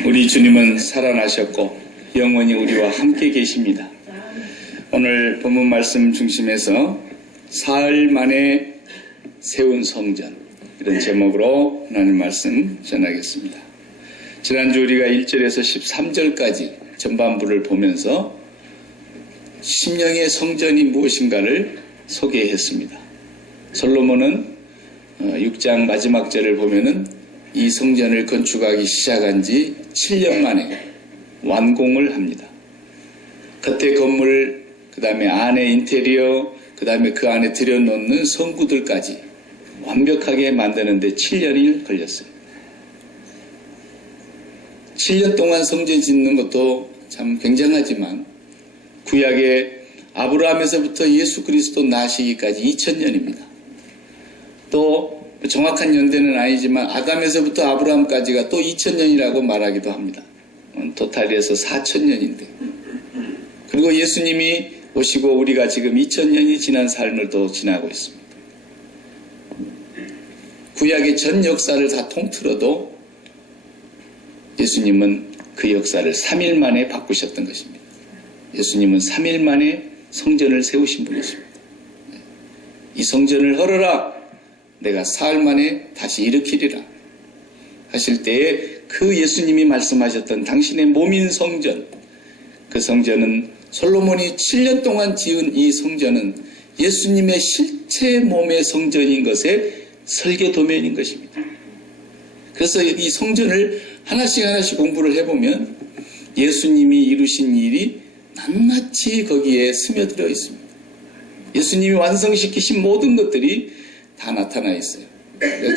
우리 주님은 살아나셨고 영원히 우리와 함께 계십니다. 오늘 본문 말씀 중심에서 사흘 만에 세운 성전, 이런 제목으로 하나님 말씀 전하겠습니다. 지난주 우리가 1절에서 13절까지 전반부를 보면서 심령의 성전이 무엇인가를 소개했습니다. 솔로몬은 6장 마지막 절을 보면은 이 성전을 건축하기 시작한 지 7년 만에 완공을 합니다. 겉에 건물, 그 다음에 안에 인테리어, 그 다음에 그 안에 들여놓는 성구들까지 완벽하게 만드는데 7년이 걸렸어요. 7년 동안 성전 짓는 것도 참 굉장하지만 구약의 아브라함에서부터 예수 그리스도 나시기까지 2000년입니다. 또 정확한 연대는 아니지만 아담에서부터 아브라함까지가 또 2000년이라고 말하기도 합니다. 토탈에서 4000년인데, 그리고 예수님이 오시고 우리가 지금 2000년이 지난 삶을 또 지나고 있습니다. 구약의 전 역사를 다 통틀어도 예수님은 그 역사를 3일 만에 바꾸셨던 것입니다. 예수님은 3일 만에 성전을 세우신 분이십니다. 이 성전을 헐어라, 내가 사흘 만에 다시 일으키리라 하실 때에 그 예수님이 말씀하셨던 당신의 몸인 성전, 그 성전은 솔로몬이 7년 동안 지은 이 성전은 예수님의 실체 몸의 성전인 것의 설계도면인 것입니다. 그래서 이 성전을 하나씩 하나씩 공부를 해보면 예수님이 이루신 일이 낱낱이 거기에 스며들어 있습니다. 예수님이 완성시키신 모든 것들이 다 나타나 있어요.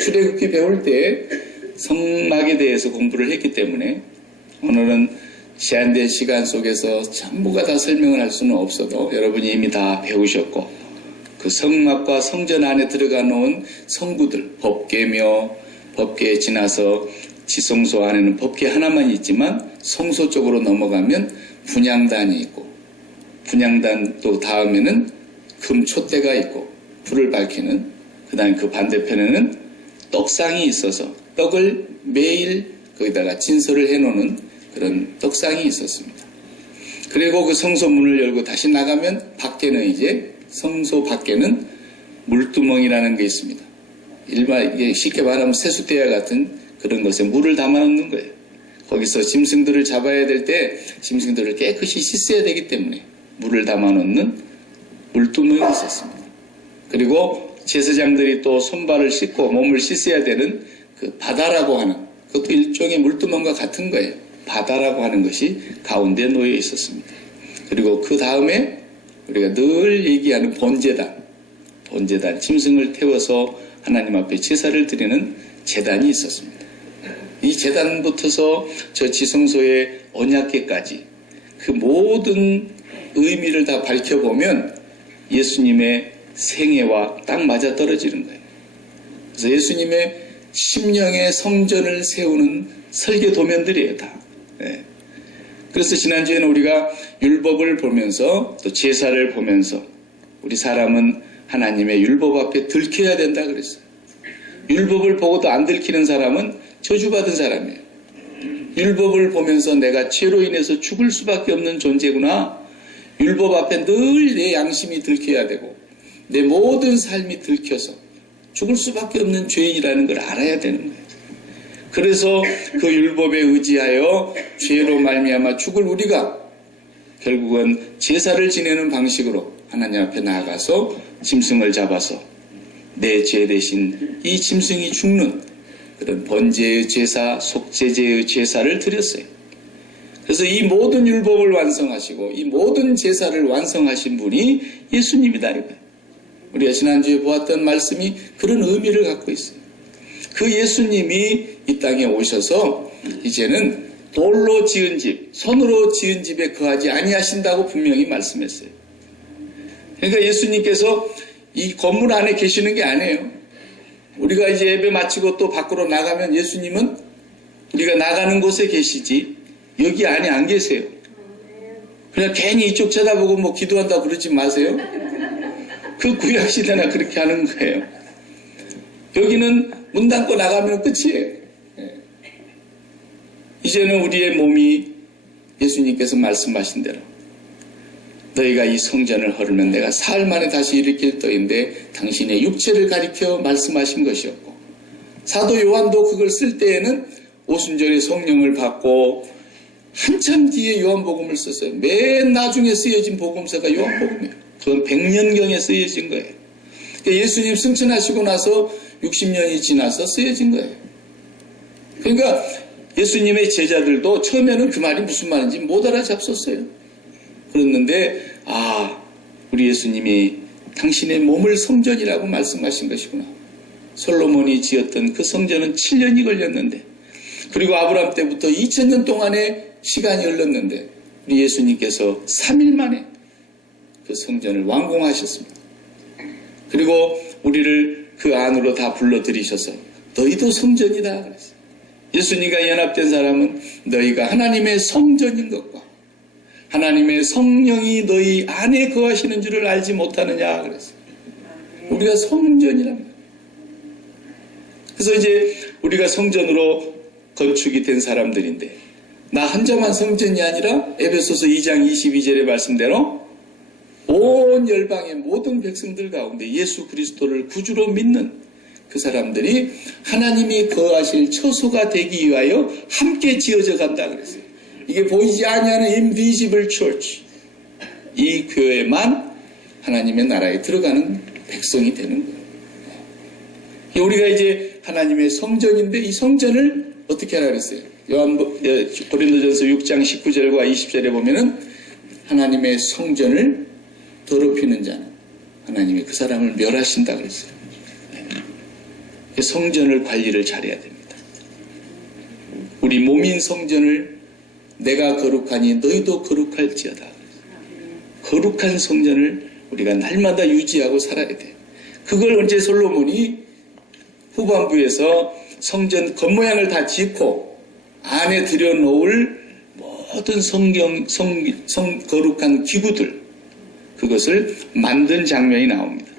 출애굽기 배울 때 성막에 대해서 공부를 했기 때문에 오늘은 제한된 시간 속에서 전부가 다 설명을 할 수는 없어도 여러분이 이미 다 배우셨고, 그 성막과 성전 안에 들어가 놓은 성구들, 법궤며 법궤에 지나서 지성소 안에는 법궤 하나만 있지만 성소 쪽으로 넘어가면 분향단이 있고, 분향단 또 다음에는 금촛대가 있고 불을 밝히는, 그 다음에 그 반대편에는 떡상이 있어서 떡을 매일 거기다가 진설을 해놓는 그런 떡상이 있었습니다. 그리고 그 성소 문을 열고 다시 나가면 밖에는 이제 성소 밖에는 물두멍이라는 게 있습니다. 이게 쉽게 말하면 세숫대야 같은 그런 것에 물을 담아놓는 거예요. 거기서 짐승들을 잡아야 될 때 짐승들을 깨끗이 씻어야 되기 때문에 물을 담아놓는 물두멍이 있었습니다. 그리고 제사장들이 또 손발을 씻고 몸을 씻어야 되는 그 바다라고 하는, 그것도 일종의 물두멍과 같은 거예요. 바다라고 하는 것이 가운데 놓여 있었습니다. 그리고 그 다음에 우리가 늘 얘기하는 번제단, 짐승을 태워서 하나님 앞에 제사를 드리는 제단이 있었습니다. 이 제단부터서 저 지성소의 언약궤까지 그 모든 의미를 다 밝혀보면 예수님의 생애와 딱 맞아떨어지는 거예요. 그래서 예수님의 심령의 성전을 세우는 설계도면들이에요, 다. 네. 그래서 지난주에는 우리가 율법을 보면서 또 제사를 보면서 우리 사람은 하나님의 율법 앞에 들켜야 된다 그랬어요. 율법을 보고도 안 들키는 사람은 저주받은 사람이에요. 율법을 보면서 내가 죄로 인해서 죽을 수밖에 없는 존재구나. 율법 앞에 늘 내 양심이 들켜야 되고 내 모든 삶이 들켜서 죽을 수밖에 없는 죄인이라는 걸 알아야 되는 거예요. 그래서 그 율법에 의지하여 죄로 말미암아 죽을 우리가 결국은 제사를 지내는 방식으로 하나님 앞에 나아가서 짐승을 잡아서 내 죄 대신 이 짐승이 죽는 그런 번제의 제사, 속죄제의 제사를 드렸어요. 그래서 이 모든 율법을 완성하시고 이 모든 제사를 완성하신 분이 예수님이다 이거예요. 우리가 지난주에 보았던 말씀이 그런 의미를 갖고 있어요. 그 예수님이 이 땅에 오셔서 이제는 돌로 지은 집, 손으로 지은 집에 거하지 아니하신다고 분명히 말씀했어요. 그러니까 예수님께서 이 건물 안에 계시는 게 아니에요. 우리가 이제 예배 마치고 또 밖으로 나가면 예수님은 우리가 나가는 곳에 계시지 여기 안에 안 계세요. 그냥 괜히 이쪽 쳐다보고 뭐 기도한다고 그러지 마세요. 그 구약시대나 그렇게 하는 거예요. 여기는 문 닫고 나가면 끝이에요. 이제는 우리의 몸이 예수님께서 말씀하신 대로 너희가 이 성전을 헐으면 내가 사흘 만에 다시 일으킬 터인데 당신의 육체를 가리켜 말씀하신 것이었고, 사도 요한도 그걸 쓸 때에는 오순절에 성령을 받고 한참 뒤에 요한복음을 썼어요. 맨 나중에 쓰여진 복음서가 요한복음이에요. 그건 100년경에 쓰여진 거예요. 그러니까 예수님 승천하시고 나서 60년이 지나서 쓰여진 거예요. 그러니까 예수님의 제자들도 처음에는 그 말이 무슨 말인지 못 알아잡았어요. 그랬는데 우리 예수님이 당신의 몸을 성전이라고 말씀하신 것이구나. 솔로몬이 지었던 그 성전은 7년이 걸렸는데, 그리고 아브라함 때부터 2000년 동안의 시간이 흘렀는데 우리 예수님께서 3일 만에 그 성전을 완공하셨습니다. 그리고 우리를 그 안으로 다 불러들이셔서 너희도 성전이다 그랬어요. 예수님과 연합된 사람은 너희가 하나님의 성전인 것과 하나님의 성령이 너희 안에 거하시는 줄을 알지 못하느냐 그랬어요. 우리가 성전이랍니다. 그래서 이제 우리가 성전으로 건축이 된 사람들인데, 나 혼자만 성전이 아니라 에베소서 2장 22절의 말씀대로 온 열방의 모든 백성들 가운데 예수 그리스도를 구주로 믿는 그 사람들이 하나님이 거하실 처소가 되기 위하여 함께 지어져 간다 그랬어요. 이게 보이지 아니하는 invisible church, 이 교회만 하나님의 나라에 들어가는 백성이 되는 거예요. 우리가 이제 하나님의 성전인데 이 성전을 어떻게 하라 그랬어요? 고린도전서 6장 19절과 20절에 보면은 하나님의 성전을 더럽히는 자는 하나님이 그 사람을 멸하신다 그랬어요. 성전을 관리를 잘해야 됩니다. 우리 몸인 성전을 내가 거룩하니 너희도 거룩할지어다. 거룩한 성전을 우리가 날마다 유지하고 살아야 돼요. 그걸 언제 솔로몬이 후반부에서 성전 겉모양을 다 짓고 안에 들여놓을 모든 거룩한 기구들, 그것을 만든 장면이 나옵니다.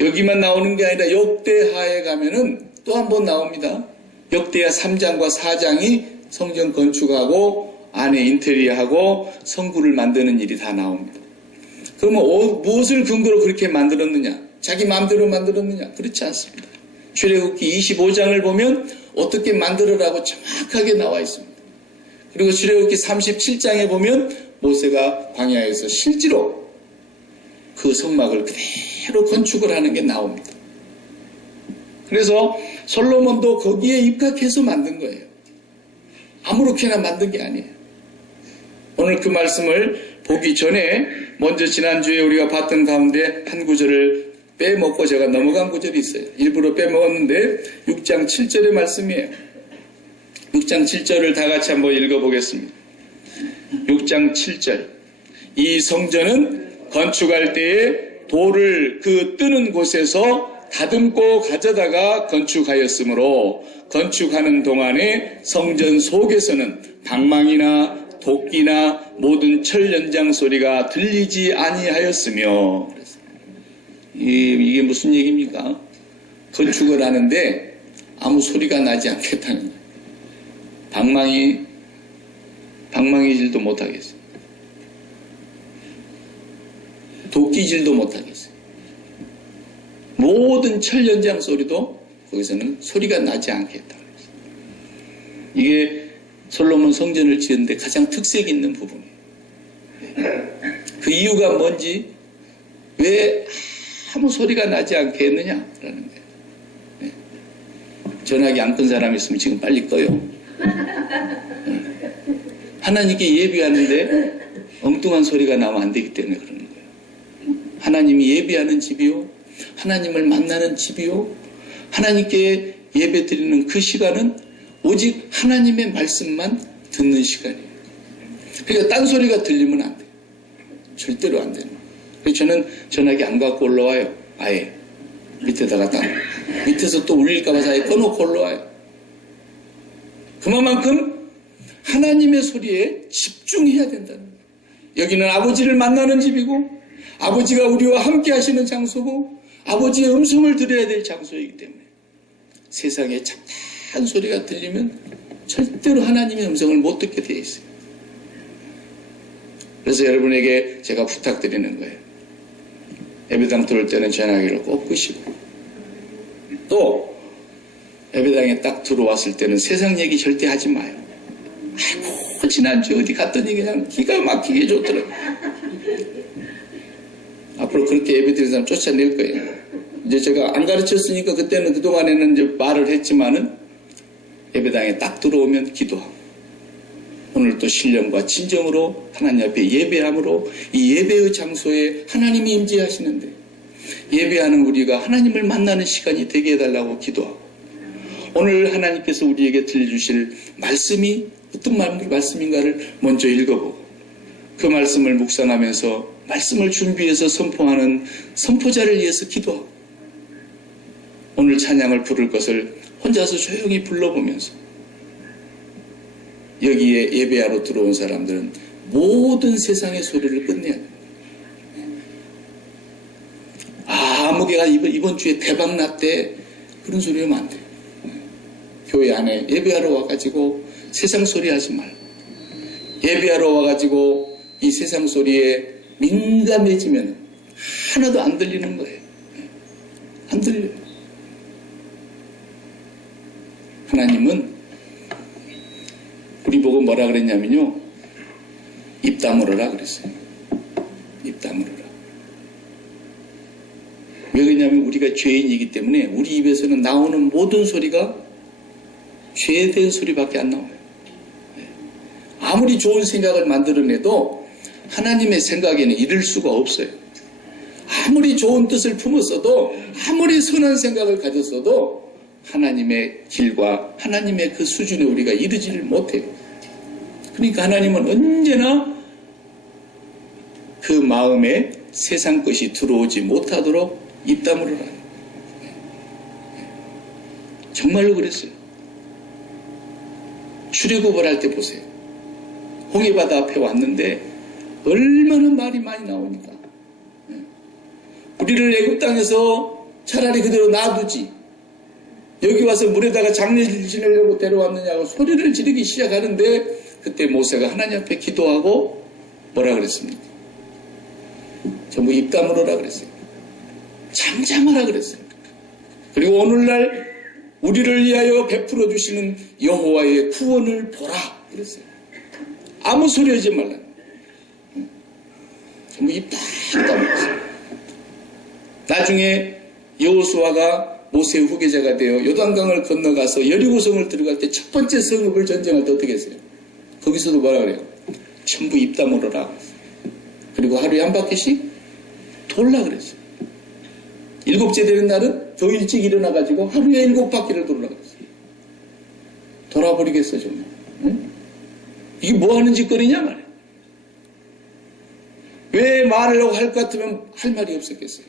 여기만 나오는 게 아니라 역대하에 가면은 또 한 번 나옵니다. 역대하 3장과 4장이 성전 건축하고 안에 인테리어하고 성구를 만드는 일이 다 나옵니다. 그러면 무엇을 근거로 그렇게 만들었느냐? 자기 마음대로 만들었느냐? 그렇지 않습니다. 출애굽기 25장을 보면 어떻게 만들어라고 정확하게 나와 있습니다. 그리고 출애굽기 37장에 보면 모세가 광야에서 실제로 그 성막을 그대로 건축을 하는 게 나옵니다. 그래서 솔로몬도 거기에 입각해서 만든 거예요. 아무렇게나 만든 게 아니에요. 오늘 그 말씀을 보기 전에 먼저 지난주에 우리가 봤던 가운데 한 구절을 빼먹고 제가 넘어간 구절이 있어요. 일부러 빼먹었는데 6장 7절의 말씀이에요. 6장 7절을 다 같이 한번 읽어보겠습니다. 6장 7절. 이 성전은 건축할 때에 돌을 그 뜨는 곳에서 다듬고 가져다가 건축하였으므로 건축하는 동안에 성전 속에서는 방망이나 도끼나 모든 철 연장 소리가 들리지 아니하였으며. 이게 무슨 얘기입니까? 건축을 하는데 아무 소리가 나지 않겠다는 거예요. 방망이질도 못하겠어요. 도끼질도 못하겠어요. 모든 철 연장 소리도 거기서는 소리가 나지 않겠다. 이게 솔로몬 성전을 지었는데 가장 특색 있는 부분이에요. 그 이유가 뭔지, 왜 아무 소리가 나지 않게 했느냐라는 거예요. 전화기 안 끈 사람 있으면 지금 빨리 꺼요. 하나님께 예비하는데 엉뚱한 소리가 나면 안 되기 때문에 그러는 거예요. 하나님이 예비하는 집이요, 하나님을 만나는 집이요, 하나님께 예배드리는 그 시간은 오직 하나님의 말씀만 듣는 시간이에요. 그러니까 딴 소리가 들리면 안 돼요. 절대로 안 되는 거예요. 그래서 저는 전화기 안 갖고 올라와요. 아예 밑에다가 딱 밑에서 또 울릴까봐 아예 꺼놓고 올라와요. 그만큼 하나님의 소리에 집중해야 된다는 거예요. 여기는 아버지를 만나는 집이고 아버지가 우리와 함께 하시는 장소고 아버지의 음성을 들어야 될 장소이기 때문에 세상에 착한 소리가 들리면 절대로 하나님의 음성을 못 듣게 되어 있어요. 그래서 여러분에게 제가 부탁드리는 거예요. 예배당 들어올 때는 전화기를 꼭 끄시고, 또 예배당에 딱 들어왔을 때는 세상 얘기 절대 하지 마요. 아이고 지난주에 어디 갔더니 그냥 기가 막히게 좋더라고요. 앞으로 그렇게 예배드리는 사람 쫓아낼 거예요. 이제 제가 안 가르쳤으니까 그때는 그동안에는 이제 말을 했지만은 예배당에 딱 들어오면 기도하고, 오늘 또 신령과 진정으로 하나님 앞에 예배함으로 이 예배의 장소에 하나님이 임재하시는데, 예배하는 우리가 하나님을 만나는 시간이 되게 해달라고 기도하고, 오늘 하나님께서 우리에게 들려주실 말씀이 어떤 말씀인가를 먼저 읽어보고, 그 말씀을 묵상하면서 말씀을 준비해서 선포하는 선포자를 위해서 기도하고, 오늘 찬양을 부를 것을 혼자서 조용히 불러보면서, 여기에 예배하러 들어온 사람들은 모든 세상의 소리를 끝내야 됩니다. 아무개가 이번 주에 대박 났대, 그런 소리 하면 안 돼요. 교회 안에 예배하러 와가지고 세상 소리 하지 말고, 예배하러 와가지고 이 세상 소리에 민감해지면 하나도 안 들리는 거예요. 안 들려요. 하나님은 우리 보고 뭐라 그랬냐면요, 입 다물어라 그랬어요. 입 다물어라. 왜 그러냐면 우리가 죄인이기 때문에 우리 입에서는 나오는 모든 소리가 죄된 소리밖에 안 나와요. 아무리 좋은 생각을 만들어내도 하나님의 생각에는 이를 수가 없어요. 아무리 좋은 뜻을 품었어도, 아무리 선한 생각을 가졌어도 하나님의 길과 하나님의 그 수준에 우리가 이르지를 못해요. 그러니까 하나님은 언제나 그 마음에 세상 것이 들어오지 못하도록 입 다물어라. 정말로 그랬어요. 출애굽을 할 때 보세요. 홍해바다 앞에 왔는데 얼마나 말이 많이 나오니까, 우리를 애굽 땅에서 차라리 그대로 놔두지, 여기 와서 물에다가 장례를 지내려고 데려왔느냐고 소리를 지르기 시작하는데, 그때 모세가 하나님 앞에 기도하고 뭐라 그랬습니까? 전부 입 다물어라 그랬어요. 잠잠하라 그랬어요. 그리고 오늘날 우리를 위하여 베풀어 주시는 여호와의 구원을 보라 그랬어요. 아무 소리 하지 말라. 전부 입 딱 다물었어요. 나중에 여호수아가 모세의 후계자가 되어 요단강을 건너가서 여리고성을 들어갈 때 첫 번째 성읍을 전쟁할 때 어떻게 했어요? 거기서도 뭐라 그래요? 전부 입 다물어라. 그리고 하루에 한 바퀴씩 돌라 그랬어요. 7째 되는 날은 더 일찍 일어나가지고 하루에 7바퀴를 돌라 그랬어요. 돌아버리겠어 정말. 응? 이게 뭐 하는 짓거리냐 말이에요. 왜 말을 하고 할 것 같으면 할 말이 없었겠어요.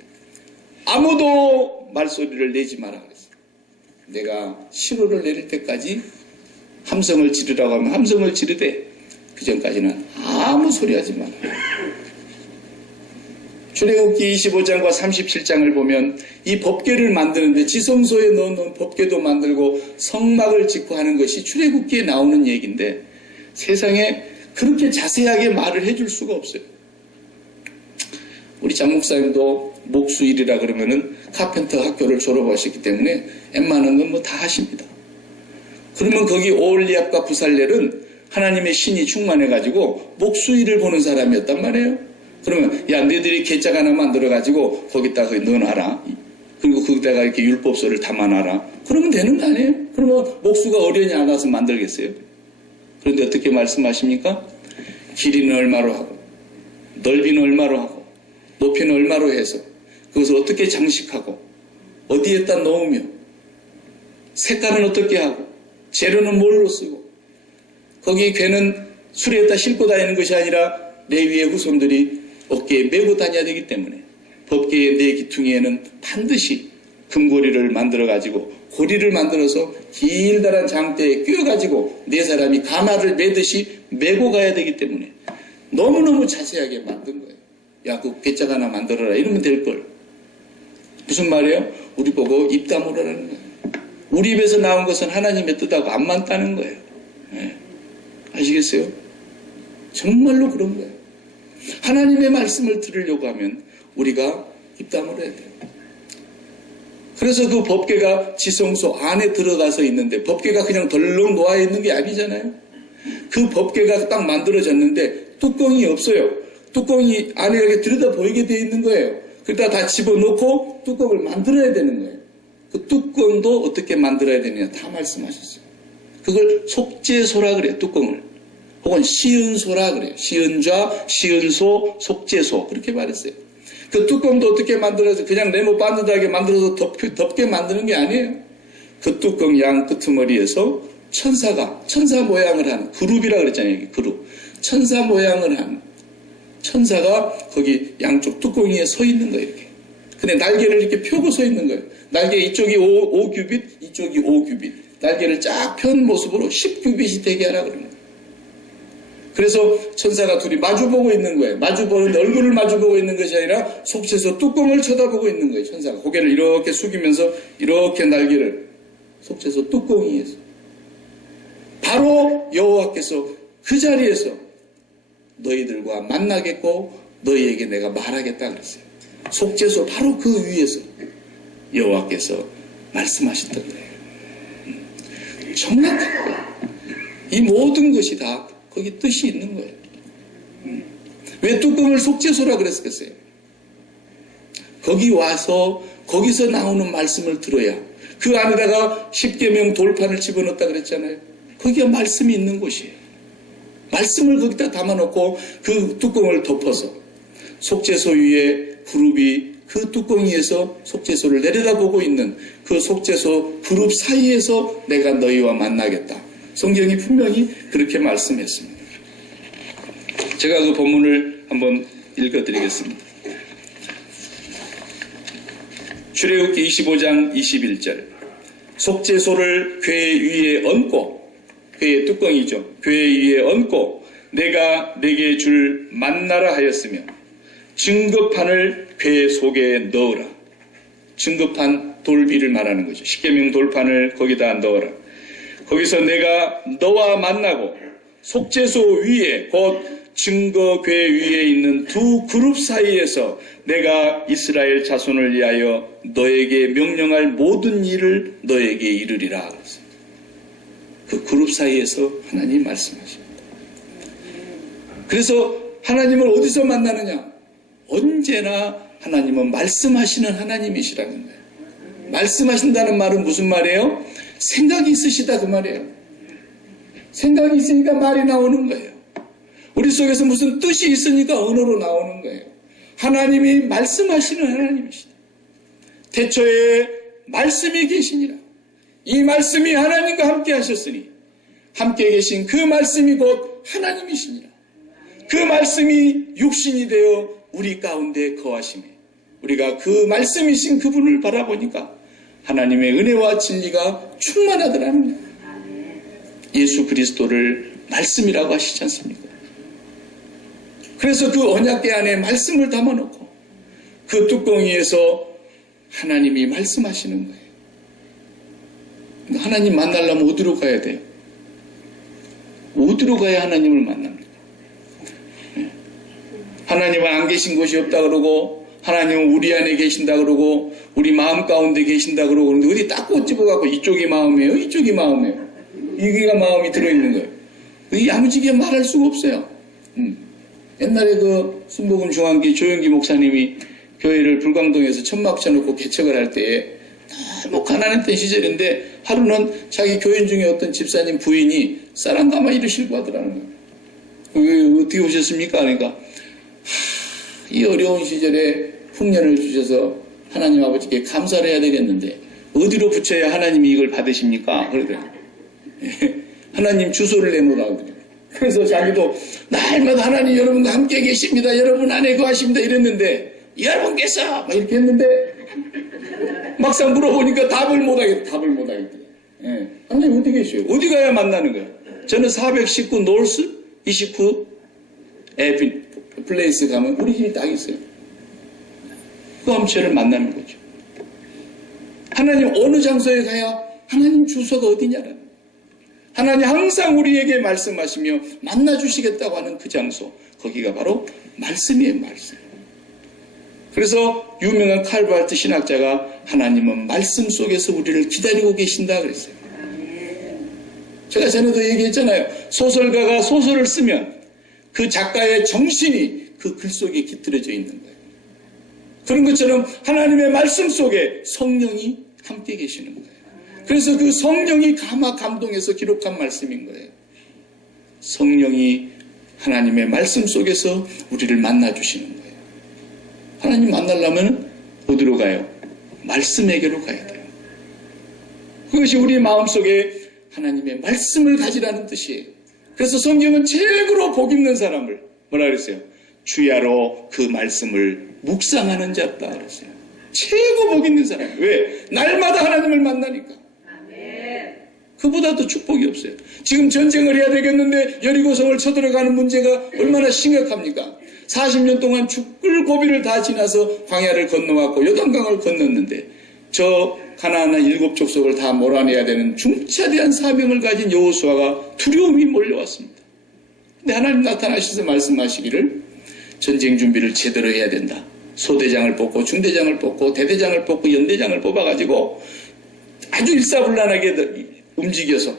아무도 말소리를 내지 마라 그랬어요. 내가 신호를 내릴 때까지 함성을 지르라고 하면 함성을 지르되, 그 전까지는 아무 소리 하지 마라. 출애굽기 25장과 37장을 보면 이 법궤를 만드는데 지성소에 넣어놓은 법궤도 만들고 성막을 짓고 하는 것이 출애굽기에 나오는 얘기인데, 세상에 그렇게 자세하게 말을 해줄 수가 없어요. 우리 장 목사님도 목수일이라 그러면은 카펜터 학교를 졸업하셨기 때문에 웬만한 건 뭐 다 하십니다. 그러면 거기 오홀리압과 부살렐은 하나님의 신이 충만해가지고 목수일을 보는 사람이었단 말이에요. 그러면 야 너희들이 괴짝 하나 만들어가지고 거기다가 넣어놔라. 그리고 거기다가 이렇게 율법서를 담아놔라. 그러면 되는 거 아니에요? 그러면 목수가 어련히 알아서 만들겠어요? 그런데 어떻게 말씀하십니까? 길이는 얼마로 하고, 넓이는 얼마로 하고, 높이는 얼마로 해서 그것을 어떻게 장식하고, 어디에다 넣으며, 색깔은 어떻게 하고, 재료는 뭘로 쓰고, 거기 괴는 수레에다 싣고 다니는 것이 아니라 레위의 후손들이 어깨에 메고 다녀야 되기 때문에 법궤의 네 기퉁이에는 반드시 금고리를 만들어가지고 고리를 만들어서 길다란 장대에 끼워가지고 네 사람이 가마를 매듯이 메고 가야 되기 때문에 너무너무 자세하게 만든 거예요. 야, 그 괴짝 하나 만들어라 이러면 될걸. 무슨 말이에요? 우리 보고 입 다물어라는 거예요. 우리 입에서 나온 것은 하나님의 뜻하고 안 맞다는 거예요. 아시겠어요? 정말로 그런 거예요. 하나님의 말씀을 들으려고 하면 우리가 입 다물어야 돼요. 그래서 그 법궤가 지성소 안에 들어가서 있는데, 법궤가 그냥 덜렁 놓아 있는 게 아니잖아요. 그 법궤가 딱 만들어졌는데 뚜껑이 없어요. 뚜껑이 안에 이렇게 들여다 보이게 되어 있는 거예요. 그러다 다 집어넣고 뚜껑을 만들어야 되는 거예요. 그 뚜껑도 어떻게 만들어야 되느냐 다 말씀하셨어요. 그걸 속죄소라 그래요. 뚜껑을. 혹은 시은소라 그래요. 시은좌, 시은소, 속죄소 그렇게 말했어요. 그 뚜껑도 어떻게 만들어서 그냥 네모 반듯하게 만들어서 덮게 만드는 게 아니에요. 그 뚜껑 양 끄트머리에서 천사 모양을 한 그룹이라 그랬잖아요. 그룹. 천사 모양을 한 천사가 거기 양쪽 뚜껑 위에 서 있는 거예요. 이렇게. 근데 날개를 이렇게 펴고 서 있는 거예요. 날개 이쪽이 5규빗, 이쪽이 5규빗. 날개를 쫙 편 모습으로 10규빗이 되게 하라 그러는 거예요. 그래서 천사가 둘이 마주보고 있는 거예요. 마주보는데 얼굴을 마주보고 있는 것이 아니라 속죄소 뚜껑을 쳐다보고 있는 거예요. 천사가 고개를 이렇게 숙이면서 이렇게 날개를 속죄소 뚜껑 위에서. 바로 여호와께서 그 자리에서 너희들과 만나겠고 너희에게 내가 말하겠다 그랬어요. 속죄소 바로 그 위에서 여호와께서 말씀하셨던 거예요. 정확한 거예요. 이 모든 것이 다 거기 뜻이 있는 거예요. 왜 뚜껑을 속죄소라 그랬겠어요? 거기 와서 거기서 나오는 말씀을 들어야 그 안에다가 십계명 돌판을 집어넣었다 그랬잖아요. 거기가 말씀이 있는 곳이에요. 말씀을 거기다 담아놓고 그 뚜껑을 덮어서 속죄소 위에 그룹이 그 뚜껑 위에서 속죄소를 내려다보고 있는 그 속죄소 그룹 사이에서 내가 너희와 만나겠다. 성경이 분명히 그렇게 말씀했습니다. 제가 그 본문을 한번 읽어드리겠습니다. 출애굽기 25장 21절 속죄소를 궤 위에 얹고 궤의 뚜껑이죠. 궤 위에 얹고 내가 내게 줄 만나라 하였으며 증거판을 궤 속에 넣으라. 증거판 돌비를 말하는 거죠. 십계명 돌판을 거기다 넣어라. 거기서 내가 너와 만나고 속죄소 위에 곧 증거궤 위에 있는 두 그룹 사이에서 내가 이스라엘 자손을 위하여 너에게 명령할 모든 일을 너에게 이르리라. 그 그룹 사이에서 하나님 말씀하십니다. 그래서 하나님을 어디서 만나느냐? 언제나 하나님은 말씀하시는 하나님이시라는 거예요. 말씀하신다는 말은 무슨 말이에요? 생각이 있으시다 그 말이에요. 생각이 있으니까 말이 나오는 거예요. 우리 속에서 무슨 뜻이 있으니까 언어로 나오는 거예요. 하나님이 말씀하시는 하나님이시다. 태초에 말씀이 계시니라. 이 말씀이 하나님과 함께 하셨으니 함께 계신 그 말씀이 곧 하나님이시니라. 그 말씀이 육신이 되어 우리 가운데 거하시며 우리가 그 말씀이신 그분을 바라보니까 하나님의 은혜와 진리가 충만하더라는 거예요. 예수 그리스도를 말씀이라고 하시지 않습니까? 그래서 그 언약궤 안에 말씀을 담아놓고 그 뚜껑이에서 하나님이 말씀하시는 거예요. 하나님 만나려면 어디로 가야 돼요? 어디로 가야 하나님을 만납니까? 하나님은 안 계신 곳이 없다 그러고 하나님은 우리 안에 계신다 그러고 우리 마음 가운데 계신다 그러고 그런데 어디 딱 꼬집어갖고 이쪽이 마음이에요? 이쪽이 마음이에요? 여기가 마음이 들어있는 거예요. 야무지게 말할 수가 없어요. 옛날에 그 순복음 중앙기 조영기 목사님이 교회를 불광동에서 천막 쳐놓고 개척을 할 때에 너무 가난했던 시절인데 하루는 자기 교인 중에 어떤 집사님 부인이 쌀 한 가마 이르시고 하더라는 거예요. 어떻게 오셨습니까? 그러니까 이 어려운 시절에 흉년을 주셔서 하나님 아버지께 감사를 해야 되겠는데 어디로 붙여야 하나님이 이걸 받으십니까? 그러더라고요. 하나님 주소를 내놓으라고 그래요. 그래서 자기도 날마다 하나님 여러분과 함께 계십니다. 여러분 안에 거하십니다. 이랬는데 여러분께서 막 이렇게 했는데 막상 물어보니까 답을 못하겠더래요. 예. 하나님 어디 계셔요? 어디 가야 만나는 거예요? 저는 419 노스 29 플레이스 가면 우리 집이 딱 있어요. 그 엄체를 만나는 거죠. 하나님 어느 장소에 가야 하나님 주소가 어디냐라는 거예요. 하나님 항상 우리에게 말씀하시며 만나주시겠다고 하는 그 장소, 거기가 바로 말씀이에요, 말씀. 그래서 유명한 칼바르트 신학자가 하나님은 말씀 속에서 우리를 기다리고 계신다 그랬어요. 제가 전에도 얘기했잖아요. 소설가가 소설을 쓰면 그 작가의 정신이 그 글 속에 깃들여져 있는 거예요. 그런 것처럼 하나님의 말씀 속에 성령이 함께 계시는 거예요. 그래서 그 성령이 감동해서 기록한 말씀인 거예요. 성령이 하나님의 말씀 속에서 우리를 만나주시는 거예요. 하나님 만나려면 어디로 가요? 말씀에게로 가야 돼요. 그것이 우리 마음속에 하나님의 말씀을 가지라는 뜻이에요. 그래서 성경은 최고로 복 있는 사람을 뭐라 그랬어요? 주야로 그 말씀을 묵상하는 자다 그랬어요. 최고 복 있는 사람. 왜? 날마다 하나님을 만나니까. 그보다 더 축복이 없어요. 지금 전쟁을 해야 되겠는데 여리고성을 쳐들어가는 문제가 얼마나 심각합니까? 40년 동안 죽을 고비를 다 지나서 광야를 건너왔고 요단강을 건넜는데 저 가나안의 7 족속을 다 몰아내야 되는 중차대한 사명을 가진 여호수아가 두려움이 몰려왔습니다. 근데 하나님 나타나셔서 말씀하시기를 전쟁 준비를 제대로 해야 된다. 소대장을 뽑고 중대장을 뽑고 대대장을 뽑고 연대장을 뽑아가지고 아주 일사불란하게 움직여서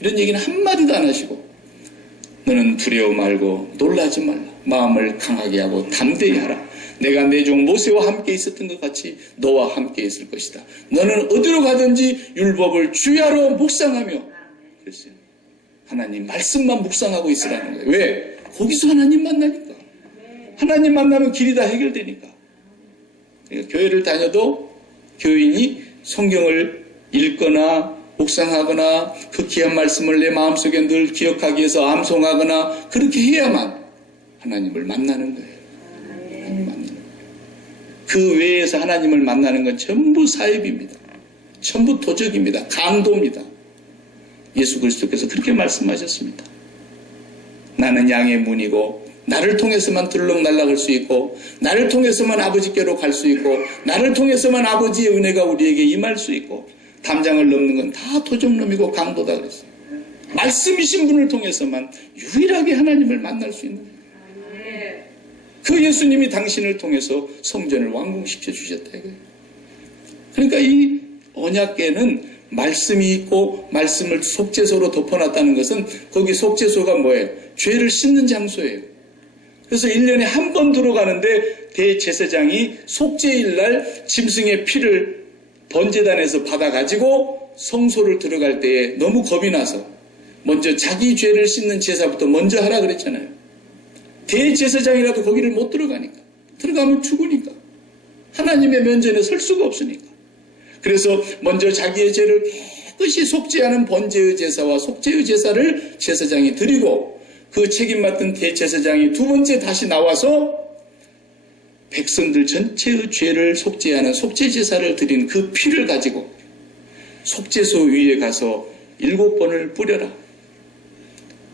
이런 얘기는 한마디도 안 하시고 너는 두려워 말고 놀라지 말라. 마음을 강하게 하고 담대히 하라. 내가 내 종 모세와 함께 있었던 것 같이 너와 함께 있을 것이다. 너는 어디로 가든지 율법을 주야로 묵상하며 그랬어요. 하나님 말씀만 묵상하고 있으라는 거예요. 왜? 거기서 하나님 만나니까. 하나님 만나면 길이 다 해결되니까. 그러니까 교회를 다녀도 교인이 성경을 읽거나 묵상하거나 그 귀한 말씀을 내 마음속에 늘 기억하기 위해서 암송하거나 그렇게 해야만 하나님을 만나는 거예요. 하나님 만나는 거예요. 그 외에서 하나님을 만나는 건 전부 사입입니다. 전부 도적입니다. 강도입니다. 예수 그리스도께서 그렇게 말씀하셨습니다. 나는 양의 문이고 나를 통해서만 들락날락할 수 있고 나를 통해서만 아버지께로 갈 수 있고 나를 통해서만 아버지의 은혜가 우리에게 임할 수 있고 담장을 넘는 건 다 도적놈이고 강도다 그랬어요. 말씀이신 분을 통해서만 유일하게 하나님을 만날 수 있는 거예요. 그 예수님이 당신을 통해서 성전을 완공시켜 주셨다 이거예요. 그러니까 이 언약궤는 말씀이 있고 말씀을 속죄소로 덮어놨다는 것은 거기 속죄소가 뭐예요? 죄를 씻는 장소예요. 그래서 1년에 한 번 들어가는데 대제사장이 속죄일날 짐승의 피를 번제단에서 받아가지고 성소를 들어갈 때에 너무 겁이 나서 먼저 자기 죄를 씻는 제사부터 먼저 하라 그랬잖아요. 대제사장이라도 거기를 못 들어가니까. 들어가면 죽으니까. 하나님의 면전에 설 수가 없으니까. 그래서 먼저 자기의 죄를 깨끗이 속죄하는 번제의 제사와 속죄의 제사를 제사장이 드리고 그 책임 맡은 대제사장이 두 번째 다시 나와서 백성들 전체의 죄를 속죄하는 속죄 제사를 드린 그 피를 가지고 속죄소 위에 가서 7번을 뿌려라.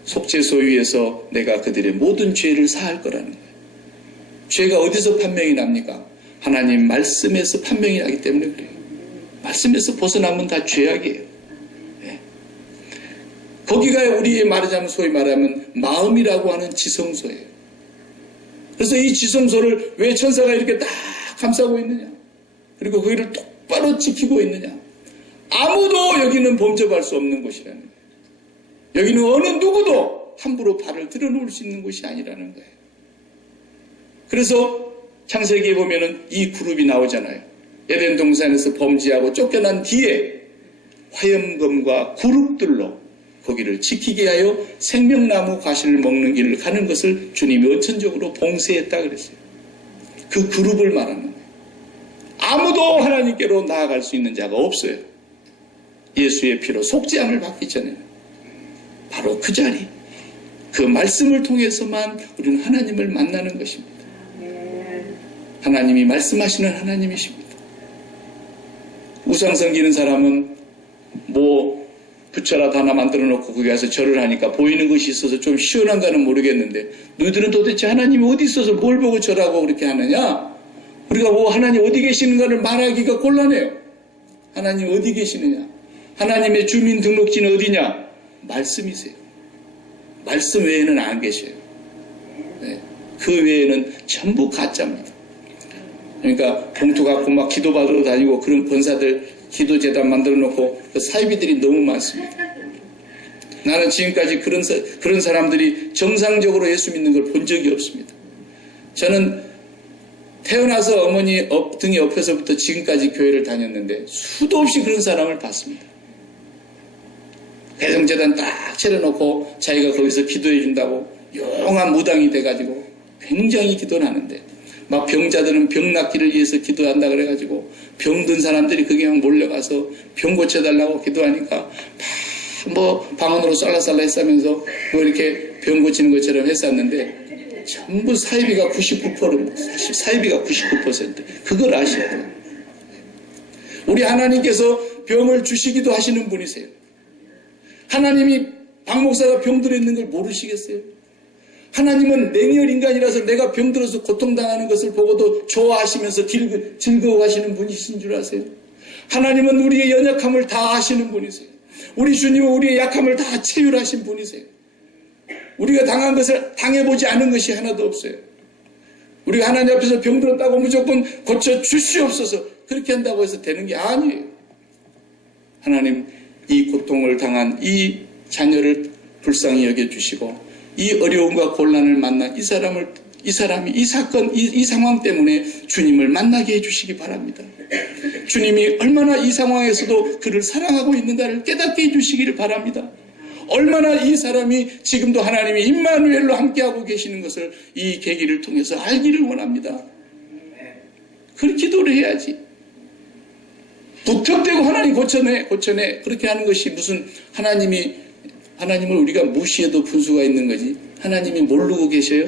속죄소 위에서 내가 그들의 모든 죄를 사할 거라는 거예요. 죄가 어디서 판명이 납니까? 하나님 말씀에서 판명이 나기 때문에 그래요. 말씀에서 벗어나면 다 죄악이에요. 네. 거기가 우리의 말하자면 소위 말하면 마음이라고 하는 지성소예요. 그래서 이 지성소를 왜 천사가 이렇게 딱 감싸고 있느냐? 그리고 거기를 똑바로 지키고 있느냐? 아무도 여기는 범접할 수 없는 곳이라는 거예요. 여기는 어느 누구도 함부로 발을 들여놓을 수 있는 곳이 아니라는 거예요. 그래서 창세기에 보면은 이 그룹이 나오잖아요. 에덴 동산에서 범죄하고 쫓겨난 뒤에 화염검과 그룹들로 거기를 지키게 하여 생명나무 과실을 먹는 길을 가는 것을 주님이 원천적으로 봉쇄했다 그랬어요. 그 그룹을 말하는 거예요. 아무도 하나님께로 나아갈 수 있는 자가 없어요. 예수의 피로 속죄함을 받기 전에 바로 그 자리, 그 말씀을 통해서만 우리는 하나님을 만나는 것입니다. 하나님이 말씀하시는 하나님이십니다. 우상 섬기는 사람은 뭐 부처라도 하나 만들어 놓고 거기 가서 절을 하니까 보이는 것이 있어서 좀 시원한가는 모르겠는데 너희들은 도대체 하나님이 어디 있어서 뭘 보고 절하고 그렇게 하느냐? 우리가 뭐 하나님 어디 계시는가를 말하기가 곤란해요. 하나님 어디 계시느냐? 하나님의 주민등록지는 어디냐? 말씀이세요. 말씀 외에는 안 계셔요. 네. 그 외에는 전부 가짜입니다. 그러니까 봉투 갖고 막 기도받으러 다니고 그런 권사들 기도재단 만들어 놓고 그 사이비들이 너무 많습니다. 나는 지금까지 그런 사람들이 정상적으로 예수 믿는 걸 본 적이 없습니다. 저는 태어나서 어머니 등에 업혀서부터 지금까지 교회를 다녔는데 수도 없이 그런 사람을 봤습니다. 배송재단 딱 차려놓고 자기가 거기서 기도해 준다고 용한 무당이 돼가지고 굉장히 기도를 하는데 막 병자들은 병 낫기를 위해서 기도한다 그래가지고 병든 사람들이 거기 막 몰려가서 병 고쳐달라고 기도하니까 뭐 방언으로 쌀라쌀라 했으면서 뭐 이렇게 병 고치는 것처럼 했었는데 전부 사이비가 99%, 사이비가 99%. 그걸 아셔야 돼요. 우리 하나님께서 병을 주시기도 하시는 분이세요. 하나님이 박 목사가 병들어 있는 걸 모르시겠어요? 하나님은 냉혈 인간이라서 내가 병들어서 고통당하는 것을 보고도 좋아하시면서 즐거워하시는 분이신 줄 아세요? 하나님은 우리의 연약함을 다 아시는 분이세요. 우리 주님은 우리의 약함을 다 체휼하신 분이세요. 우리가 당한 것을 당해보지 않은 것이 하나도 없어요. 우리가 하나님 앞에서 병들었다고 무조건 고쳐 주시옵소서 그렇게 한다고 해서 되는 게 아니에요. 하나님 이 고통을 당한 이 자녀를 불쌍히 여겨주시고 이 어려움과 곤란을 만난 이 사람이 이 사건, 이 상황 때문에 주님을 만나게 해주시기 바랍니다. 주님이 얼마나 이 상황에서도 그를 사랑하고 있는가를 깨닫게 해주시기를 바랍니다. 얼마나 이 사람이 지금도 하나님이 임마누엘로 함께하고 계시는 것을 이 계기를 통해서 알기를 원합니다. 그렇게 기도를 해야지. 무턱대고 하나님 고쳐내 그렇게 하는 것이 무슨 하나님을 우리가 무시해도 분수가 있는 거지. 하나님이 모르고 계셔요?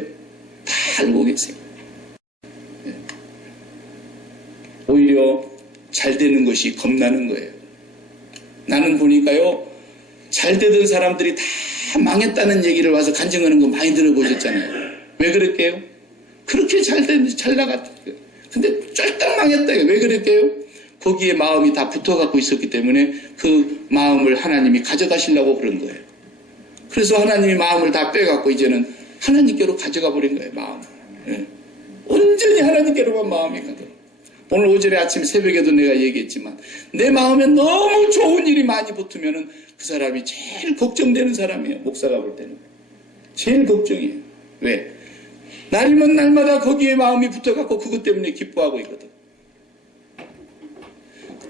다 알고 계세요. 오히려 잘 되는 것이 겁나는 거예요. 나는 보니까요, 잘 되던 사람들이 다 망했다는 얘기를 와서 간증하는 거 많이 들어보셨잖아요. 왜 그럴게요? 그렇게 잘 나갔다. 근데 쫄딱 망했다. 왜 그럴게요? 거기에 마음이 다 붙어갖고 있었기 때문에 그 마음을 하나님이 가져가시려고 그런 거예요. 그래서 하나님이 마음을 다 빼갖고 이제는 하나님께로 가져가 버린 거예요, 마음을. 예. 온전히 하나님께로만 마음이 가더라고요. 오늘 오전에 아침 새벽에도 내가 얘기했지만 내 마음에 너무 좋은 일이 많이 붙으면은 그 사람이 제일 걱정되는 사람이에요. 목사가 볼 때는. 제일 걱정이에요. 왜? 날이면 날마다 거기에 마음이 붙어갖고 그것 때문에 기뻐하고 있거든.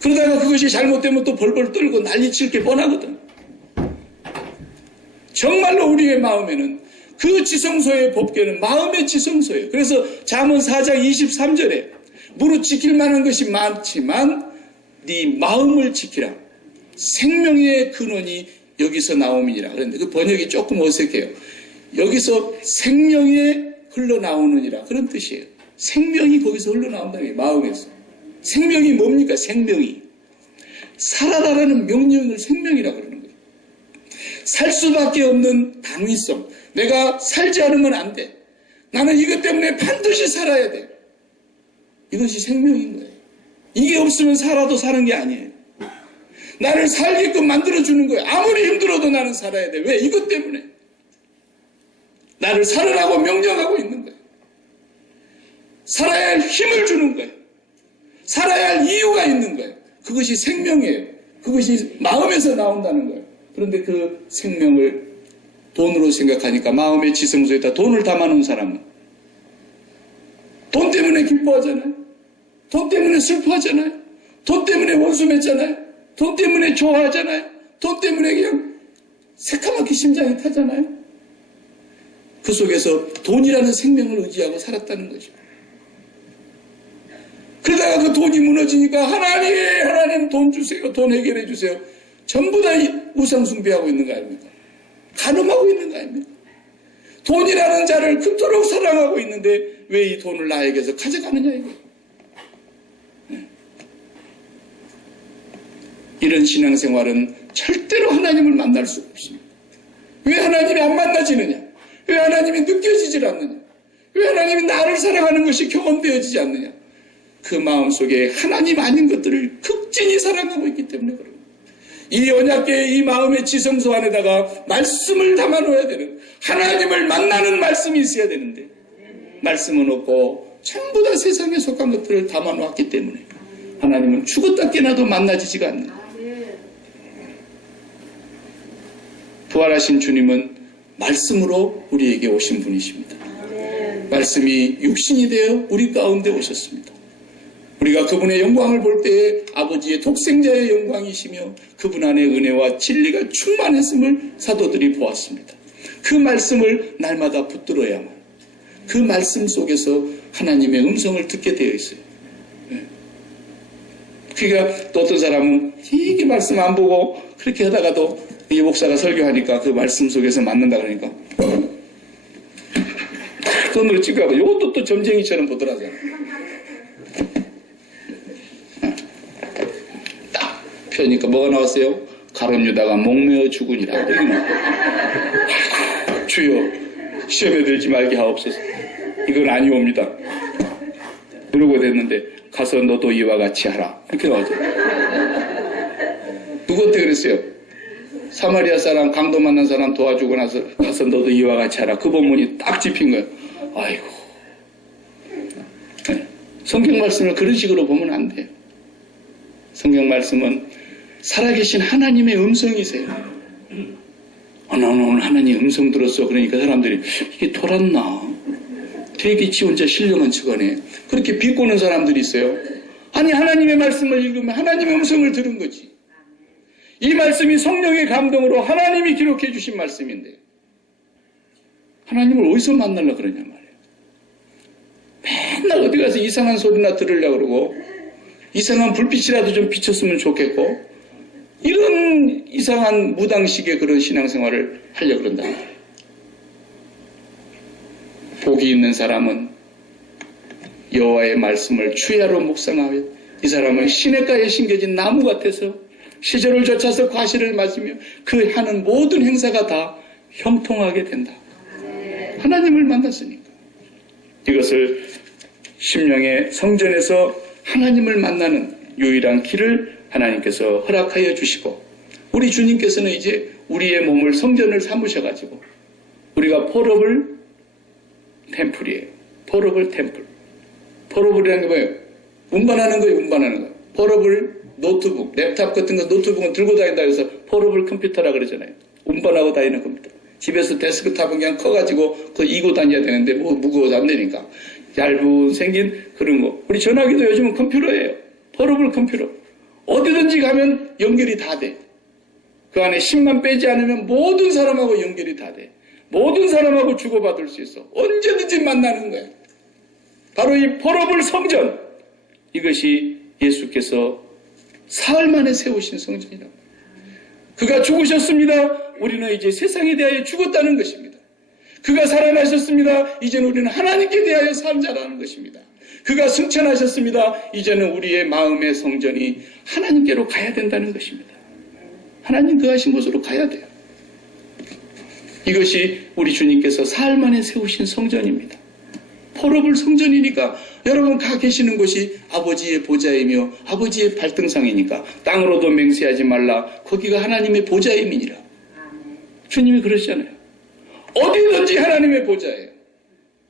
그러다가 그것이 잘못되면 또 벌벌 떨고 난리칠 게 뻔하거든. 정말로 우리의 마음에는 그 지성소의 법궤는 마음의 지성소예요. 그래서 잠언 4장 23절에 무릇 지킬 만한 것이 많지만 네 마음을 지키라. 생명의 근원이 여기서 나옴이니라. 그런데 그 번역이 조금 어색해요. 여기서 생명이 흘러나오느니라. 그런 뜻이에요. 생명이 거기서 흘러나온다는 게 마음에서. 생명이 뭡니까? 생명이. 살아라라는 명령을 생명이라고 그러는 거예요. 살 수밖에 없는 당위성. 내가 살지 않으면 안 돼. 나는 이것 때문에 반드시 살아야 돼. 이것이 생명인 거예요. 이게 없으면 살아도 사는 게 아니에요. 나를 살게끔 만들어주는 거예요. 아무리 힘들어도 나는 살아야 돼. 왜? 이것 때문에. 나를 살으라고 명령하고 있는 거예요. 살아야 할 힘을 주는 거예요. 살아야 할 이유가 있는 거예요. 그것이 생명이에요. 그것이 마음에서 나온다는 거예요. 그런데 그 생명을 돈으로 생각하니까 마음의 지성소에다 돈을 담아놓은 사람은 돈 때문에 기뻐하잖아요. 돈 때문에 슬퍼하잖아요. 돈 때문에 원수 맺잖아요. 돈 때문에 좋아하잖아요. 돈 때문에 그냥 새까맣게 심장이 타잖아요. 그 속에서 돈이라는 생명을 의지하고 살았다는 거죠. 그러다가 그 돈이 무너지니까 하나님 돈 주세요. 돈 해결해 주세요. 전부 다 우상 숭배하고 있는 거 아닙니까? 간음하고 있는 거 아닙니까? 돈이라는 자를 그토록 사랑하고 있는데 왜 이 돈을 나에게서 가져가느냐 이거. 이런 신앙생활은 절대로 하나님을 만날 수가 없습니다. 왜 하나님이 안 만나지느냐? 왜 하나님이 느껴지질 않느냐? 왜 하나님이 나를 사랑하는 것이 경험되어지지 않느냐? 그 마음속에 하나님 아닌 것들을 극진히 사랑하고 있기 때문에 그런 거예요. 이 언약궤의 이 마음의 지성소 안에다가 말씀을 담아놓아야 되는, 하나님을 만나는 말씀이 있어야 되는데 말씀은 없고 전부 다 세상에 속한 것들을 담아놓았기 때문에 하나님은 죽었다 깨나도 만나지지가 않는, 부활하신 주님은 말씀으로 우리에게 오신 분이십니다. 말씀이 육신이 되어 우리 가운데 오셨습니다. 우리가 그분의 영광을 볼 때에 아버지의 독생자의 영광이시며 그분 안에 은혜와 진리가 충만했음을 사도들이 보았습니다. 그 말씀을 날마다 붙들어야만 그 말씀 속에서 하나님의 음성을 듣게 되어 있어요. 그러니까 또 어떤 사람은 이게 말씀 안 보고 그렇게 하다가도 이 목사가 설교하니까 그 말씀 속에서 맞는다 그러니까 손으로 찍어가고 이것도 또 점쟁이처럼 보더라고요. 딱 펴니까 뭐가 나왔어요? 가룟 유다가 목매어 죽으니라. 주여 시험에 들지 말게 하옵소서. 이건 아니옵니다. 그러고 됐는데 가서 너도 이와 같이 하라. 이렇게 나오죠. 누구한테 그랬어요? 사마리아 사람, 강도 만난 사람 도와주고 나서 가서 너도 이와 같이 하라. 그 본문이 딱 짚힌 거예요. 아이고. 성경 말씀을 그런 식으로 보면 안 돼요. 성경 말씀은 살아계신 하나님의 음성이세요. 나는 오늘 하나님 음성 들었어. 그러니까 사람들이 이게 돌았나? 되게 지 혼자 신령한 척하네. 그렇게 비꼬는 사람들이 있어요. 아니 하나님의 말씀을 읽으면 하나님의 음성을 들은 거지. 이 말씀이 성령의 감동으로 하나님이 기록해 주신 말씀인데 하나님을 어디서 만나려고 그러냐 말이에요. 맨날 어디 가서 이상한 소리나 들으려고 그러고 이상한 불빛이라도 좀 비쳤으면 좋겠고 이런 이상한 무당식의 그런 신앙생활을 하려고 그런다. 복이 있는 사람은 여호와의 말씀을 주야로 묵상하며 이 사람은 시냇가에 심겨진 나무 같아서 시절을 쫓아서 과실을 맞으며 그 하는 모든 행사가 다 형통하게 된다. 하나님을 만났으니까. 이것을 심령의 성전에서 하나님을 만나는 유일한 길을 하나님께서 허락하여 주시고 우리 주님께서는 이제 우리의 몸을 성전을 삼으셔가지고 우리가 포러블 템플이에요. 포러블 템플. 포러블이라는 게 뭐예요? 운반하는 거예요. 운반하는 거. 포러블 노트북, 랩탑 같은 거 노트북은 들고 다닌다 해서 포러블 컴퓨터라 그러잖아요. 운반하고 다니는 컴퓨터. 집에서 데스크탑은 그냥 커가지고 그거 이고 다녀야 되는데 뭐 무거워서 안 되니까. 얇은 생긴 그런 거. 우리 전화기도 요즘은 컴퓨터예요. 포러블 컴퓨터. 어디든지 가면 연결이 다 돼. 그 안에 10만 빼지 않으면 모든 사람하고 연결이 다 돼. 모든 사람하고 주고받을 수 있어. 언제든지 만나는 거야. 바로 이 포러블 성전. 이것이 예수께서 사흘 만에 세우신 성전이라고. 그가 죽으셨습니다. 우리는 이제 세상에 대하여 죽었다는 것입니다. 그가 살아나셨습니다. 이제는 우리는 하나님께 대하여 살자라는 것입니다. 그가 승천하셨습니다. 이제는 우리의 마음의 성전이 하나님께로 가야 된다는 것입니다. 하나님 그 하신 곳으로 가야 돼요. 이것이 우리 주님께서 사흘 만에 세우신 성전입니다. 포러블 성전이니까 여러분 가 계시는 곳이 아버지의 보좌이며 아버지의 발등상이니까 땅으로도 맹세하지 말라. 거기가 하나님의 보좌임이니라. 주님이 그러시잖아요. 어디든지 하나님의 보좌예요.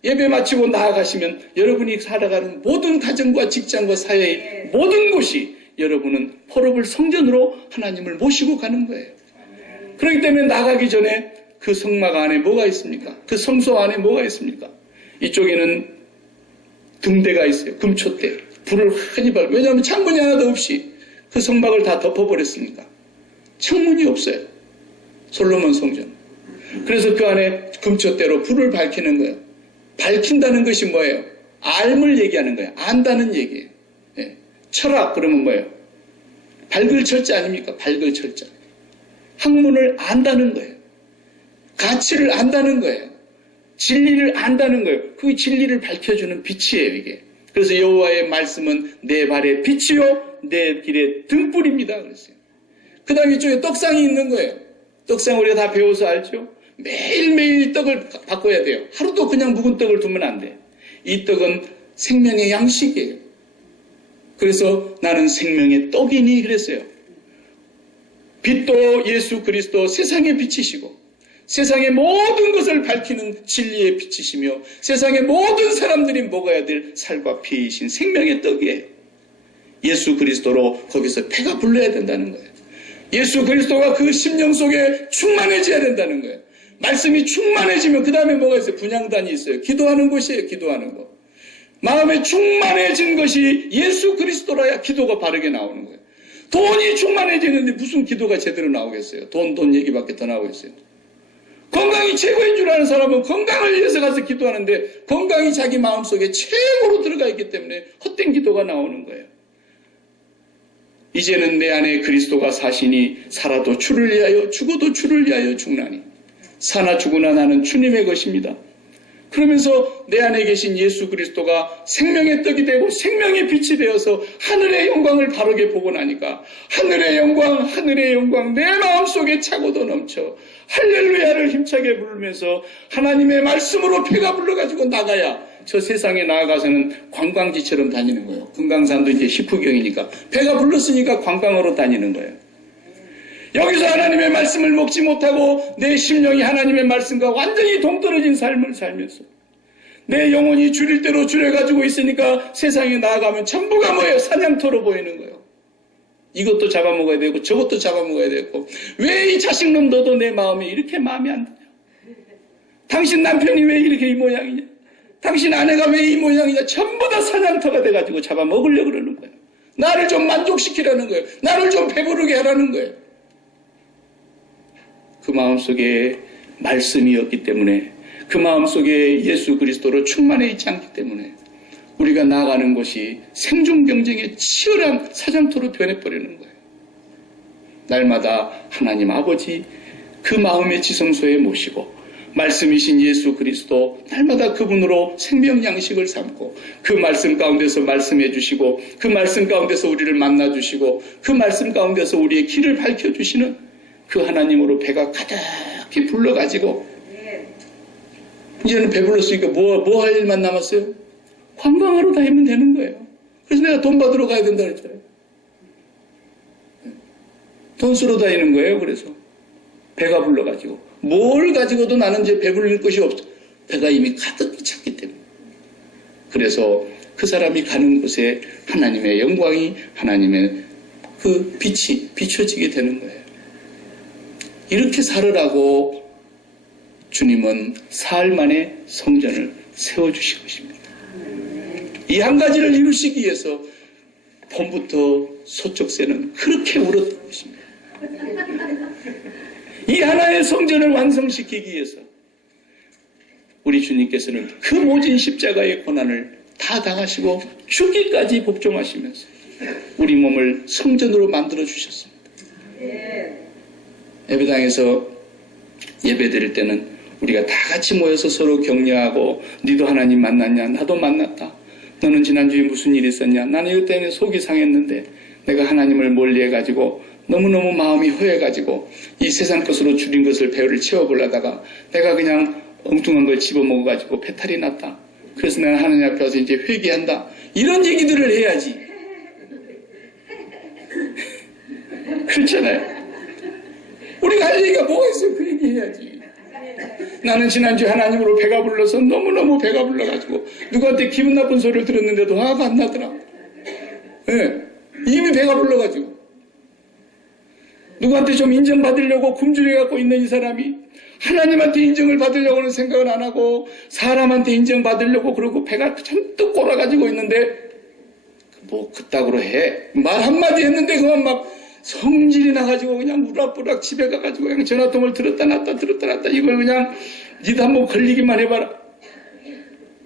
예배 마치고 나아가시면 여러분이 살아가는 모든 가정과 직장과 사회의 모든 곳이 여러분은 포러블 성전으로 하나님을 모시고 가는 거예요. 그렇기 때문에 나가기 전에 그 성막 안에 뭐가 있습니까? 그 성소 안에 뭐가 있습니까? 이쪽에는 등대가 있어요. 금초대. 불을 흔히 밝고. 왜냐하면 창문이 하나도 없이 그 성막을 다 덮어버렸으니까. 창문이 없어요. 솔로몬 성전. 그래서 그 안에 금초대로 불을 밝히는 거예요. 밝힌다는 것이 뭐예요? 알을 얘기하는 거예요. 안다는 얘기예요. 예. 철학 그러면 뭐예요? 밝을 철자 아닙니까? 밝을 철자. 학문을 안다는 거예요. 가치를 안다는 거예요. 진리를 안다는 거예요. 그 진리를 밝혀주는 빛이에요, 이게. 그래서 여호와의 말씀은 내 발의 빛이요 내 길의 등불입니다. 그랬어요. 그 다음에 이쪽에 떡상이 있는 거예요. 떡상 우리가 다 배워서 알죠? 매일매일 떡을 바꿔야 돼요. 하루도 그냥 묵은 떡을 두면 안 돼. 이 떡은 생명의 양식이에요. 그래서 나는 생명의 떡이니 그랬어요. 빛도 예수 그리스도 세상의 빛이시고 세상의 모든 것을 밝히는 진리의 빛이시며 세상의 모든 사람들이 먹어야 될 살과 피이신 생명의 떡이에요. 예수 그리스도로 거기서 배가 불러야 된다는 거예요. 예수 그리스도가 그 심령 속에 충만해져야 된다는 거예요. 말씀이 충만해지면 그 다음에 뭐가 있어요? 분향단이 있어요. 기도하는 곳이에요. 기도하는 것. 마음에 충만해진 것이 예수 그리스도라야 기도가 바르게 나오는 거예요. 돈이 충만해지는데 무슨 기도가 제대로 나오겠어요? 돈 얘기밖에 더 나오겠어요? 건강이 최고인 줄 아는 사람은 건강을 위해서 가서 기도하는데 건강이 자기 마음속에 최고로 들어가 있기 때문에 헛된 기도가 나오는 거예요. 이제는 내 안에 그리스도가 사시니 살아도 주를 위하여 죽어도 주를 위하여 죽나니 사나 죽으나 나는 주님의 것입니다. 그러면서 내 안에 계신 예수 그리스도가 생명의 떡이 되고 생명의 빛이 되어서 하늘의 영광을 바르게 보고 나니까 하늘의 영광 내 마음속에 차고도 넘쳐 할렐루야를 힘차게 부르면서 하나님의 말씀으로 배가 불러가지고 나가야 저 세상에 나아가서는 관광지처럼 다니는 거예요. 금강산도 이제 식후경이니까 배가 불렀으니까 관광으로 다니는 거예요. 여기서 하나님의 말씀을 먹지 못하고 내 심령이 하나님의 말씀과 완전히 동떨어진 삶을 살면서 내 영혼이 줄일 대로 줄여가지고 있으니까 세상에 나아가면 전부가 뭐예요? 사냥터로 보이는 거예요. 이것도 잡아먹어야 되고 저것도 잡아먹어야 되고 왜 이 자식놈 너도 내 마음에 이렇게 마음에 안 드냐? 당신 남편이 왜 이렇게 이 모양이냐? 당신 아내가 왜 이 모양이냐? 전부 다 사냥터가 돼가지고 잡아먹으려고 그러는 거예요. 나를 좀 만족시키라는 거예요. 나를 좀 배부르게 하라는 거예요. 그 마음속에 말씀이 없기 때문에 그 마음속에 예수 그리스도로 충만해 있지 않기 때문에 우리가 나아가는 것이 생존 경쟁의 치열한 사냥터로 변해버리는 거예요. 날마다 하나님 아버지 그 마음의 지성소에 모시고 말씀이신 예수 그리스도 날마다 그분으로 생명 양식을 삼고 그 말씀 가운데서 말씀해 주시고 그 말씀 가운데서 우리를 만나 주시고 그 말씀 가운데서 우리의 길을 밝혀 주시는 그 하나님으로 배가 가득히 불러가지고 이제는 배불렀으니까 뭐 할 일만 남았어요? 관광하러 다니면 되는 거예요. 그래서 내가 돈 받으러 가야 된다 그랬잖아요. 돈 쓰러 다니는 거예요. 그래서 배가 불러가지고 뭘 가지고도 나는 이제 배불릴 것이 없어. 배가 이미 가득히 찼기 때문에. 그래서 그 사람이 가는 곳에 하나님의 영광이 하나님의 그 빛이 비춰지게 되는 거예요. 이렇게 살으라고 주님은 사흘 만에 성전을 세워주신 것입니다. 이 한 가지를 이루시기 위해서 봄부터 소쩍새는 그렇게 울었던 것입니다. 이 하나의 성전을 완성시키기 위해서 우리 주님께서는 그 모진 십자가의 고난을 다 당하시고 죽기까지 복종하시면서 우리 몸을 성전으로 만들어 주셨습니다. 예배당에서 예배 드릴 때는 우리가 다 같이 모여서 서로 격려하고 니도 하나님 만났냐? 나도 만났다. 너는 지난주에 무슨 일 있었냐? 나는 이것 때문에 속이 상했는데 내가 하나님을 멀리해가지고 너무너무 마음이 허해가지고 이 세상 것으로 줄인 것을 배를 채워보려다가 내가 그냥 엉뚱한 걸 집어먹어가지고 배탈이 났다. 그래서 내가 하나님 앞에 와서 이제 회개한다. 이런 얘기들을 해야지. 그렇잖아요. 우리가 할 얘기가 뭐가 있어요? 그 얘기 해야지. 나는 지난주에 하나님으로 배가 불러서 너무너무 배가 불러가지고 누구한테 기분 나쁜 소리를 들었는데도 화가 안 나더라. 네. 이미 배가 불러가지고 누구한테 좀 인정받으려고 굶주려갖고 있는 이 사람이 하나님한테 인정을 받으려고는 생각을 안 하고 사람한테 인정받으려고 그러고 배가 잔뜩 골아가지고 있는데 뭐 그따구로 해. 말 한마디 했는데 그만 막 성질이 나가지고 그냥 우락부락 집에 가가지고 그냥 전화통을 들었다 놨다 이걸 그냥 니도 한번 걸리기만 해봐라.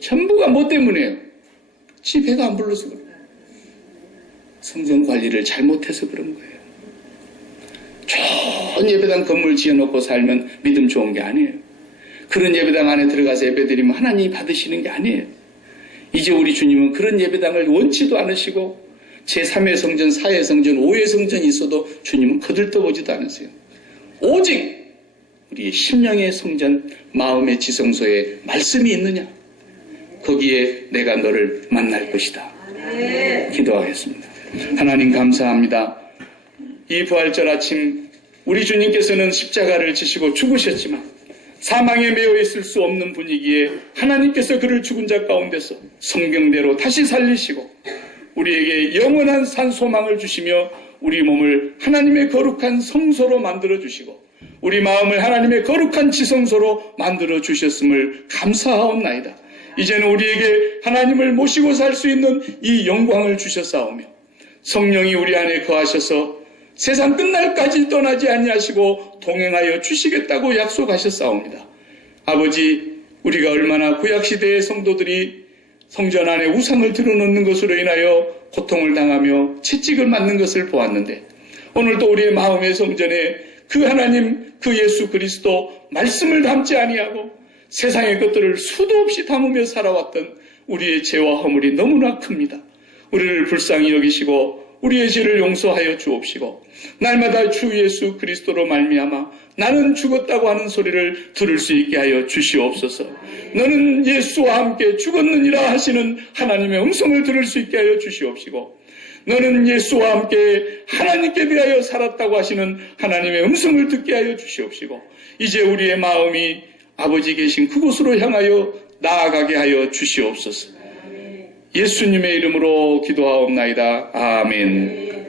전부가 뭐 때문에요? 지 배가 안 불러서 그래. 성전 관리를 잘못해서 그런 거예요. 좋은 예배당 건물 지어놓고 살면 믿음 좋은 게 아니에요. 그런 예배당 안에 들어가서 예배드리면 하나님이 받으시는 게 아니에요. 이제 우리 주님은 그런 예배당을 원치도 않으시고 제3의 성전, 4의 성전, 5의 성전이 있어도 주님은 거들떠보지도 않으세요. 오직 우리의 심령의 성전, 마음의 지성소에 말씀이 있느냐? 거기에 내가 너를 만날 것이다. 기도하겠습니다. 하나님 감사합니다. 이 부활절 아침 우리 주님께서는 십자가를 지시고 죽으셨지만 사망에 매여 있을 수 없는 분위기에 하나님께서 그를 죽은 자 가운데서 성경대로 다시 살리시고 우리에게 영원한 산 소망을 주시며 우리 몸을 하나님의 거룩한 성소로 만들어 주시고 우리 마음을 하나님의 거룩한 지성소로 만들어 주셨음을 감사하옵나이다. 이제는 우리에게 하나님을 모시고 살 수 있는 이 영광을 주셨사오며 성령이 우리 안에 거하셔서 세상 끝날까지 떠나지 아니하시고 동행하여 주시겠다고 약속하셨사옵니다. 아버지, 우리가 얼마나 구약시대의 성도들이 성전 안에 우상을 드러놓는 것으로 인하여 고통을 당하며 채찍을 맞는 것을 보았는데 오늘도 우리의 마음의 성전에 그 하나님, 그 예수 그리스도 말씀을 담지 아니하고 세상의 것들을 수도 없이 담으며 살아왔던 우리의 죄와 허물이 너무나 큽니다. 우리를 불쌍히 여기시고 우리의 죄를 용서하여 주옵시고 날마다 주 예수 그리스도로 말미암아 나는 죽었다고 하는 소리를 들을 수 있게 하여 주시옵소서. 너는 예수와 함께 죽었느니라 하시는 하나님의 음성을 들을 수 있게 하여 주시옵시고 너는 예수와 함께 하나님께 대하여 살았다고 하시는 하나님의 음성을 듣게 하여 주시옵시고 이제 우리의 마음이 아버지 계신 그곳으로 향하여 나아가게 하여 주시옵소서. 예수님의 이름으로 기도하옵나이다. 아멘.